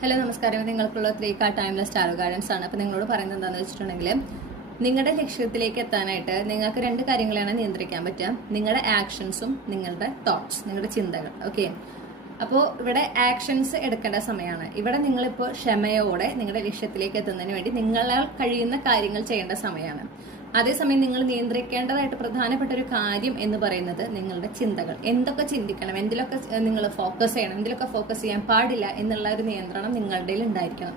Hello നമസ്കാരം. നിങ്ങൾക്കുള്ള 3 card timeless tarot guidance ആണ്. അപ്പോൾ നിങ്ങളോട് പറയുന്നത് എന്താണെന്ന് വെച്ചിട്ടുണ്ടെങ്കിൽ, നിങ്ങളുടെ ലക്ഷ്യത്തിലേക്ക് എത്താനായിട്ട് നിങ്ങൾക്ക് 2 കാര്യങ്ങളാണ് നിയന്ത്രിക്കാൻ പറ്റുക: നിങ്ങളുടെ ആക്ഷൻസും നിങ്ങളുടെ തോട്ട്സ്, നിങ്ങളുടെ ചിന്തകൾ. ഓക്കെ, അപ്പോൾ ഇവിടെ ആക്ഷൻസ് എടുക്കേണ്ട സമയമാണ്. ഇവിടെ നിങ്ങളിപ്പോൾ ക്ഷമയോടെ നിങ്ങളുടെ ലക്ഷ്യത്തിലേക്ക് എത്തുന്നതിന് വേണ്ടി നിങ്ങളാൽ കഴിയുന്ന കാര്യങ്ങൾ ചെയ്യേണ്ട സമയമാണ്. അതേസമയം നിങ്ങൾ നിയന്ത്രിക്കേണ്ടതായിട്ട് പ്രധാനപ്പെട്ട ഒരു കാര്യം എന്ന് പറയുന്നത് നിങ്ങളുടെ ചിന്തകൾ. എന്തൊക്കെ ചിന്തിക്കണം, എന്തിലൊക്കെ നിങ്ങൾ ഫോക്കസ് ചെയ്യണം, എന്തിലൊക്കെ ഫോക്കസ് ചെയ്യാൻ പാടില്ല എന്നുള്ള ഒരു നിയന്ത്രണം നിങ്ങളുടെ ഉണ്ടായിരിക്കണം.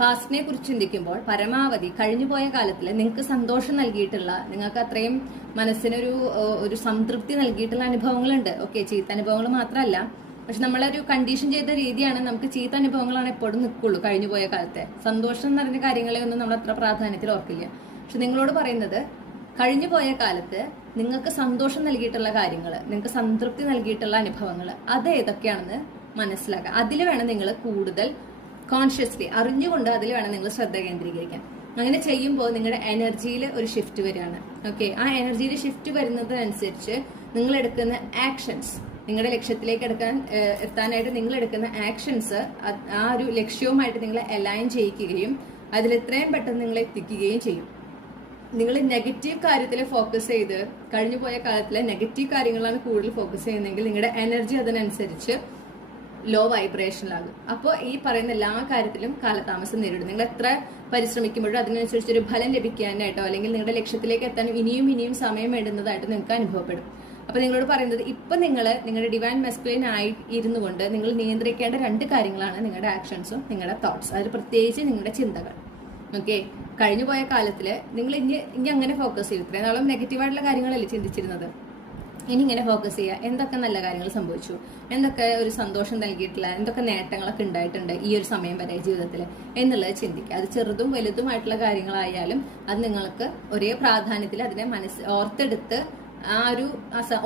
പാസ്റ്റിനെ കുറിച്ച് ചിന്തിക്കുമ്പോൾ പരമാവധി കഴിഞ്ഞുപോയ കാലത്തിൽ നിങ്ങൾക്ക് സന്തോഷം നൽകിയിട്ടുള്ള, നിങ്ങൾക്ക് അത്രയും മനസ്സിനൊരു സംതൃപ്തി നൽകിയിട്ടുള്ള അനുഭവങ്ങളുണ്ട്. ഓക്കെ, ചീത്ത അനുഭവങ്ങൾ മാത്രമല്ല, പക്ഷെ നമ്മളൊരു കണ്ടീഷൻ ചെയ്ത രീതിയാണ് നമുക്ക് ചീത്ത അനുഭവങ്ങളാണ് എപ്പോഴും നിൽക്കുള്ളൂ. കഴിഞ്ഞുപോയ കാലത്തെ സന്തോഷം നിറഞ്ഞ കാര്യങ്ങളെ ഒന്നും നമ്മൾ അത്ര പ്രാധാന്യത്തിൽ ഓർക്കില്ല. പക്ഷെ നിങ്ങളോട് പറയുന്നത്, കഴിഞ്ഞുപോയ കാലത്ത് നിങ്ങൾക്ക് സന്തോഷം നൽകിയിട്ടുള്ള കാര്യങ്ങൾ, നിങ്ങൾക്ക് സംതൃപ്തി നൽകിയിട്ടുള്ള അനുഭവങ്ങൾ, അത് ഏതൊക്കെയാണെന്ന് മനസ്സിലാക്കുക. അതിൽ വേണം നിങ്ങൾ കൂടുതൽ കോൺഷ്യസ്ലി അറിഞ്ഞുകൊണ്ട് അതിൽ വേണം നിങ്ങൾ ശ്രദ്ധ കേന്ദ്രീകരിക്കാൻ. അങ്ങനെ ചെയ്യുമ്പോൾ നിങ്ങളുടെ എനർജിയിൽ ഒരു ഷിഫ്റ്റ് വരികയാണ്. ഓക്കെ, ആ എനർജിയിൽ ഷിഫ്റ്റ് വരുന്നതനുസരിച്ച് നിങ്ങൾ എടുക്കുന്ന ആക്ഷൻസ്, നിങ്ങളുടെ ലക്ഷ്യത്തിലേക്ക് എത്താനായിട്ട് നിങ്ങൾ എടുക്കുന്ന ആക്ഷൻസ് ആ ഒരു ലക്ഷ്യവുമായിട്ട് നിങ്ങളെ അലൈൻ ചെയ്യിക്കുകയും അതിൽ എത്രയും പെട്ടെന്ന് നിങ്ങളെ എത്തിക്കുകയും ചെയ്യും. നിങ്ങൾ നെഗറ്റീവ് കാര്യത്തിൽ ഫോക്കസ് ചെയ്ത് കഴിഞ്ഞുപോയ കാലത്തിലെ നെഗറ്റീവ് കാര്യങ്ങളാണ് കൂടുതൽ ഫോക്കസ് ചെയ്യുന്നതെങ്കിൽ നിങ്ങളുടെ എനർജി അതിനനുസരിച്ച് ലോ വൈബ്രേഷനിലാകും. അപ്പോൾ ഈ പറയുന്ന എല്ലാ കാര്യത്തിലും കാലതാമസം നേരിടും. നിങ്ങൾ എത്ര പരിശ്രമിക്കുമ്പോഴും അതിനനുസരിച്ചൊരു ഫലം ലഭിക്കാനായിട്ടോ അല്ലെങ്കിൽ നിങ്ങളുടെ ലക്ഷ്യത്തിലേക്ക് എത്താൻ ഇനിയും സമയം വേണ്ടുന്നതായിട്ട് നിങ്ങൾക്ക് അനുഭവപ്പെടും. അപ്പൊ നിങ്ങളോട് പറയുന്നത്, ഇപ്പൊ നിങ്ങളുടെ ഡിവൈൻ മെസ്കുലിൻ ആയി ഇരുന്നു കൊണ്ട് നിങ്ങൾ നിയന്ത്രിക്കേണ്ട 2 കാര്യങ്ങളാണ് നിങ്ങളുടെ ആക്ഷൻസും നിങ്ങളുടെ തോട്ട്സ്. അതിൽ പ്രത്യേകിച്ച് നിങ്ങളുടെ ചിന്തകൾ. ഓക്കെ, കഴിഞ്ഞുപോയ കാലത്തില് നിങ്ങൾ ഇനി അങ്ങനെ ഫോക്കസ് ചെയ്യും. ഇത്രയും നാളും നെഗറ്റീവായിട്ടുള്ള കാര്യങ്ങളല്ലേ ചിന്തിച്ചിരുന്നത്. ഇനി ഇങ്ങനെ ഫോക്കസ് ചെയ്യുക, എന്തൊക്കെ നല്ല കാര്യങ്ങൾ സംഭവിച്ചു, എന്തൊക്കെ ഒരു സന്തോഷം നൽകിയിട്ടില്ല, എന്തൊക്കെ നേട്ടങ്ങളൊക്കെ ഉണ്ടായിട്ടുണ്ട് ഈ ഒരു സമയം വരെ ജീവിതത്തിൽ എന്നുള്ളത് ചിന്തിക്കുക. അത് ചെറുതും വലുതുമായിട്ടുള്ള കാര്യങ്ങളായാലും അത് നിങ്ങൾക്ക് ഒരേ പ്രാധാന്യത്തിൽ അതിനെ ഓർത്തെടുത്ത്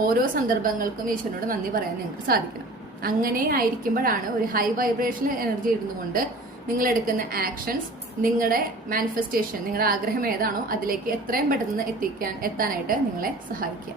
ഓരോ സന്ദർഭങ്ങൾക്കും ഈശ്വരനോട് നന്ദി പറയാൻ നിങ്ങൾക്ക് സാധിക്കണം. അങ്ങനെ ആയിരിക്കുമ്പോഴാണ് ഒരു ഹൈ വൈബ്രേഷൻ എനർജി ഇരുന്നുകൊണ്ട് നിങ്ങൾ എടുക്കുന്ന ആക്ഷൻസ് നിങ്ങളുടെ മാനിഫെസ്റ്റേഷൻ, നിങ്ങളുടെ ആഗ്രഹം ഏതാണോ അതിലേക്ക് എത്രയും പെട്ടെന്ന് എത്താനായിട്ട് നിങ്ങളെ സഹായിക്കുക.